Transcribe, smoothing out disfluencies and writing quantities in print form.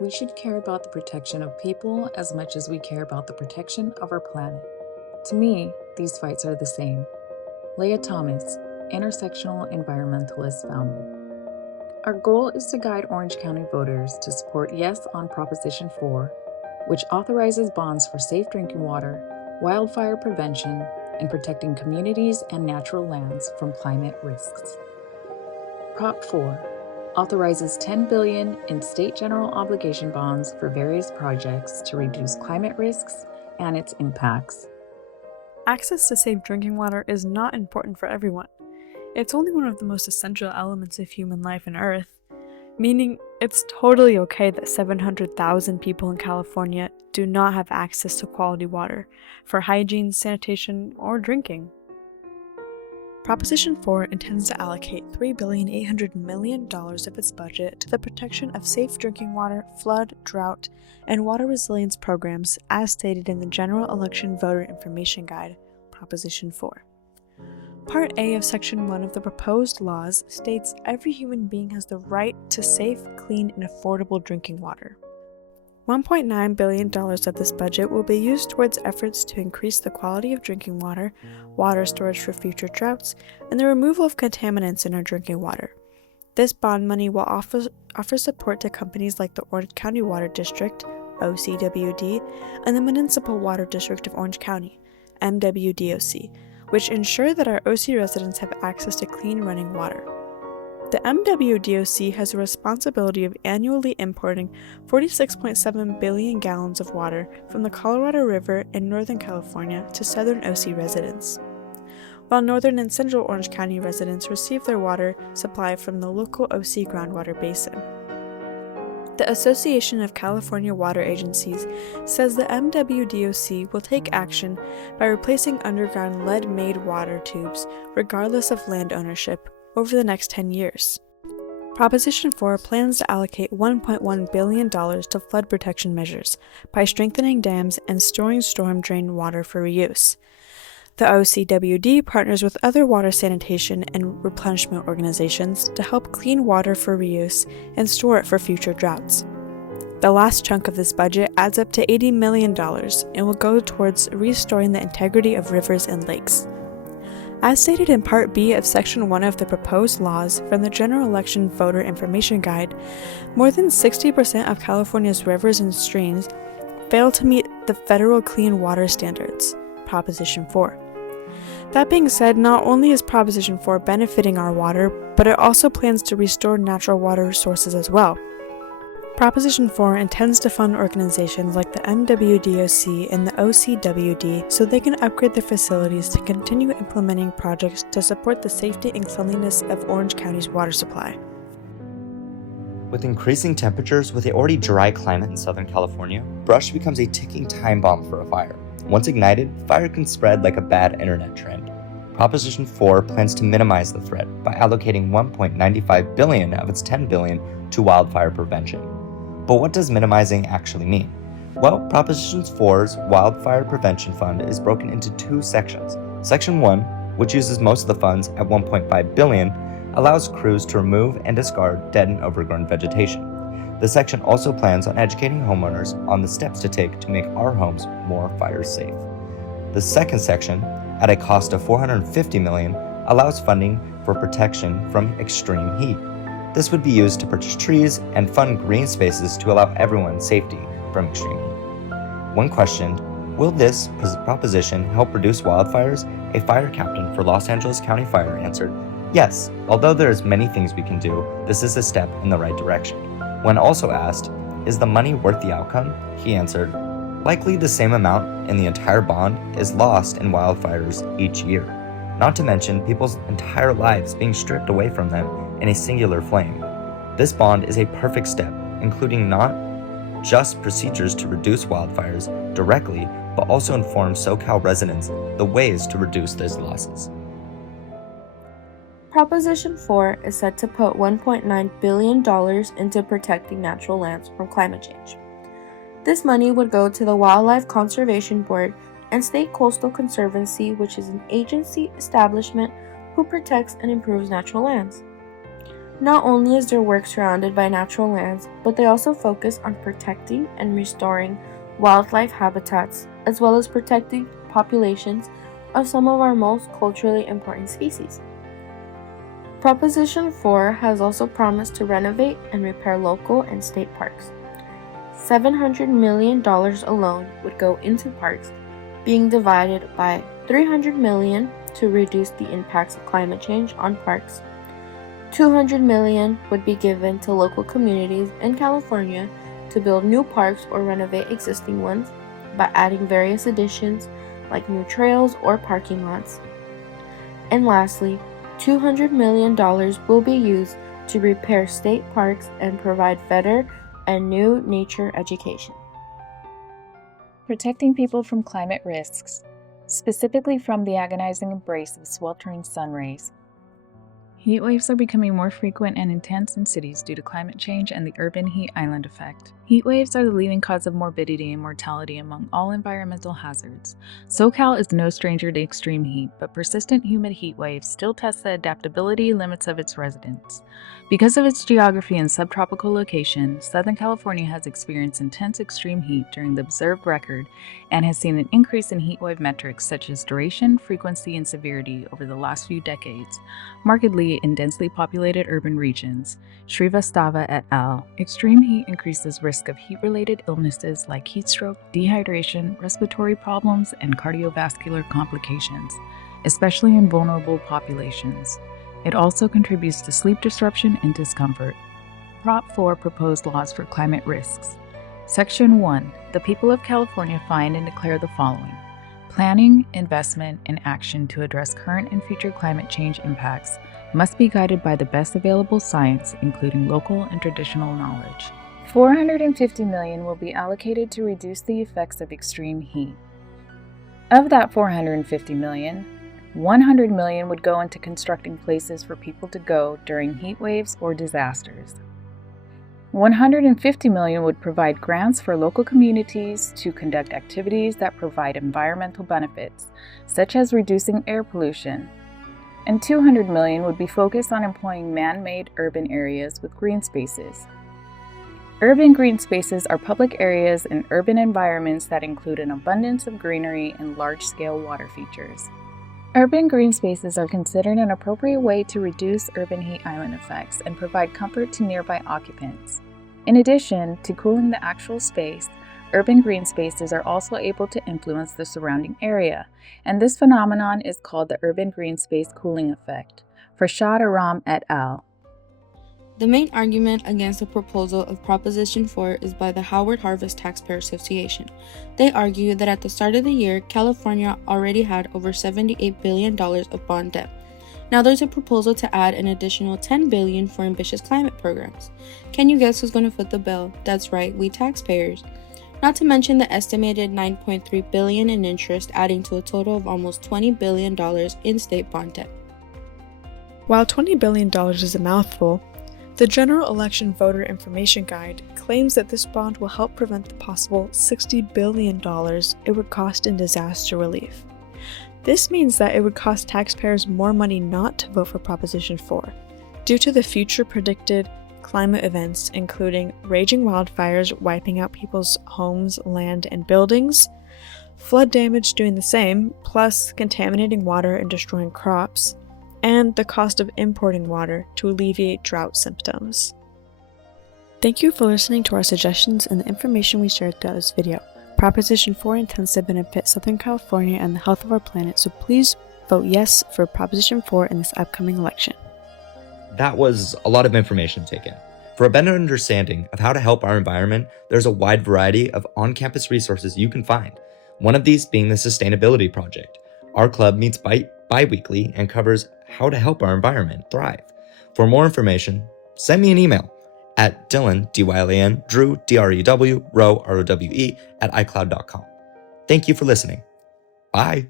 We should care about the protection of people as much as we care about the protection of our planet. To me, these fights are the same. Leah Thomas, intersectional environmentalist founder. Our goal is to guide Orange County voters to support yes on Proposition 4, which authorizes bonds for safe drinking water, wildfire prevention, and protecting communities and natural lands from climate risks. Prop 4 authorizes $10 billion in state general obligation bonds for various projects to reduce climate risks and its impacts. Access to safe drinking water is not important for everyone. It's only one of the most essential elements of human life on Earth, meaning it's totally okay that 700,000 people in California do not have access to quality water for hygiene, sanitation, or drinking. Proposition 4 intends to allocate $3.8 billion of its budget to the protection of safe drinking water, flood, drought, and water resilience programs as stated in the General Election Voter Information Guide, Proposition 4. Part A of Section 1 of the proposed laws states every human being has the right to safe, clean, and affordable drinking water. $1.9 billion of this budget will be used towards efforts to increase the quality of drinking water, water storage for future droughts, and the removal of contaminants in our drinking water. This bond money will offer support to companies like the Orange County Water District, OCWD, and the Municipal Water District of Orange County, MWDOC, which ensure that our OC residents have access to clean running water. The MWDOC has a responsibility of annually importing 46.7 billion gallons of water from the Colorado River in Northern California to Southern OC residents, while Northern and Central Orange County residents receive their water supply from the local OC groundwater basin. The Association of California Water Agencies says the MWDOC will take action by replacing underground lead-made water tubes regardless of land ownership over the next 10 years. Proposition 4 plans to allocate $1.1 billion to flood protection measures by strengthening dams and storing storm drain water for reuse. The OCWD partners with other water sanitation and replenishment organizations to help clean water for reuse and store it for future droughts. The last chunk of this budget adds up to $80 million and will go towards restoring the integrity of rivers and lakes. As stated in Part B of Section 1 of the proposed laws from the General Election Voter Information Guide, more than 60% of California's rivers and streams fail to meet the federal clean water standards, Proposition 4. That being said, not only is Proposition 4 benefiting our water, but it also plans to restore natural water resources as well. Proposition 4 intends to fund organizations like the MWDOC and the OCWD so they can upgrade their facilities to continue implementing projects to support the safety and cleanliness of Orange County's water supply. With increasing temperatures with the already dry climate in Southern California, brush becomes a ticking time bomb for a fire. Once ignited, fire can spread like a bad internet trend. Proposition 4 plans to minimize the threat by allocating $1.95 billion of its $10 billion to wildfire prevention. But what does minimizing actually mean? Well, Proposition 4's Wildfire Prevention Fund is broken into two sections. Section 1, which uses most of the funds at $1.5 billion, allows crews to remove and discard dead and overgrown vegetation. The section also plans on educating homeowners on the steps to take to make our homes more fire safe. The second section, at a cost of $450 million, allows funding for protection from extreme heat. This would be used to purchase trees and fund green spaces to allow everyone safety from extreme heat. When questioned, will this proposition help reduce wildfires? A fire captain for Los Angeles County Fire answered, yes, although there's many things we can do, this is a step in the right direction. When also asked, is the money worth the outcome? He answered, likely the same amount in the entire bond is lost in wildfires each year, not to mention people's entire lives being stripped away from them in a singular flame. This bond is a perfect step, including not just procedures to reduce wildfires directly, but also inform SoCal residents the ways to reduce those losses. Proposition 4 is set to put $1.9 billion into protecting natural lands from climate change. This money would go to the Wildlife Conservation Board and State Coastal Conservancy, which is an agency establishment who protects and improves natural lands. Not only is their work surrounded by natural lands, but they also focus on protecting and restoring wildlife habitats, as well as protecting populations of some of our most culturally important species. Proposition 4 has also promised to renovate and repair local and state parks. $700 million alone would go into parks, being divided by $300 million to reduce the impacts of climate change on parks. $200 million would be given to local communities in California to build new parks or renovate existing ones by adding various additions like new trails or parking lots. And lastly, $200 million will be used to repair state parks and provide better and new nature education. Protecting people from climate risks, specifically from the agonizing embrace of sweltering sun rays. Heat waves are becoming more frequent and intense in cities due to climate change and the urban heat island effect. Heat waves are the leading cause of morbidity and mortality among all environmental hazards. SoCal is no stranger to extreme heat, but persistent humid heat waves still test the adaptability limits of its residents. Because of its geography and subtropical location, Southern California has experienced intense extreme heat during the observed record and has seen an increase in heat wave metrics such as duration, frequency, and severity over the last few decades, markedly in densely populated urban regions. Srivastava et al. Extreme heat increases risk of heat-related illnesses like heat stroke, dehydration, respiratory problems, and cardiovascular complications, especially in vulnerable populations. It also contributes to sleep disruption and discomfort. Prop 4 proposed laws for climate risks. Section 1. The people of California find and declare the following: planning, investment, and action to address current and future climate change impacts must be guided by the best available science, including local and traditional knowledge. $450 million will be allocated to reduce the effects of extreme heat. Of that $450 million, $100 million would go into constructing places for people to go during heat waves or disasters. $150 million would provide grants for local communities to conduct activities that provide environmental benefits, such as reducing air pollution. And $200 million would be focused on employing man-made urban areas with green spaces. Urban green spaces are public areas in urban environments that include an abundance of greenery and large-scale water features. Urban green spaces are considered an appropriate way to reduce urban heat island effects and provide comfort to nearby occupants. In addition to cooling the actual space, urban green spaces are also able to influence the surrounding area, and this phenomenon is called the urban green space cooling effect. Farshad Aram et al. The main argument against the proposal of Proposition 4 is by the Howard Harvest Taxpayer Association. They argue that at the start of the year, California already had over $78 billion of bond debt. Now there's a proposal to add an additional $10 billion for ambitious climate programs. Can you guess who's going to foot the bill? That's right, we taxpayers. Not to mention the estimated $9.3 billion in interest, adding to a total of almost $20 billion in state bond debt. While $20 billion is a mouthful, the General Election Voter Information Guide claims that this bond will help prevent the possible $60 billion it would cost in disaster relief. This means that it would cost taxpayers more money not to vote for Proposition 4, due to the future predicted climate events including raging wildfires wiping out people's homes, land, and buildings, flood damage doing the same, plus contaminating water and destroying crops, and the cost of importing water to alleviate drought symptoms. Thank you for listening to our suggestions and the information we shared throughout this video. Proposition 4 intends to benefit Southern California and the health of our planet, so please vote yes for Proposition 4 in this upcoming election. That was a lot of information taken. For a better understanding of how to help our environment, there's a wide variety of on-campus resources you can find. One of these being the Sustainability Project. Our club meets bi-weekly and covers how to help our environment thrive. For more information, send me an email at Dylan, D-Y-L-A-N, Drew, D-R-E-W, Rowe, R-O-W-E, @icloud.com. Thank you for listening. Bye.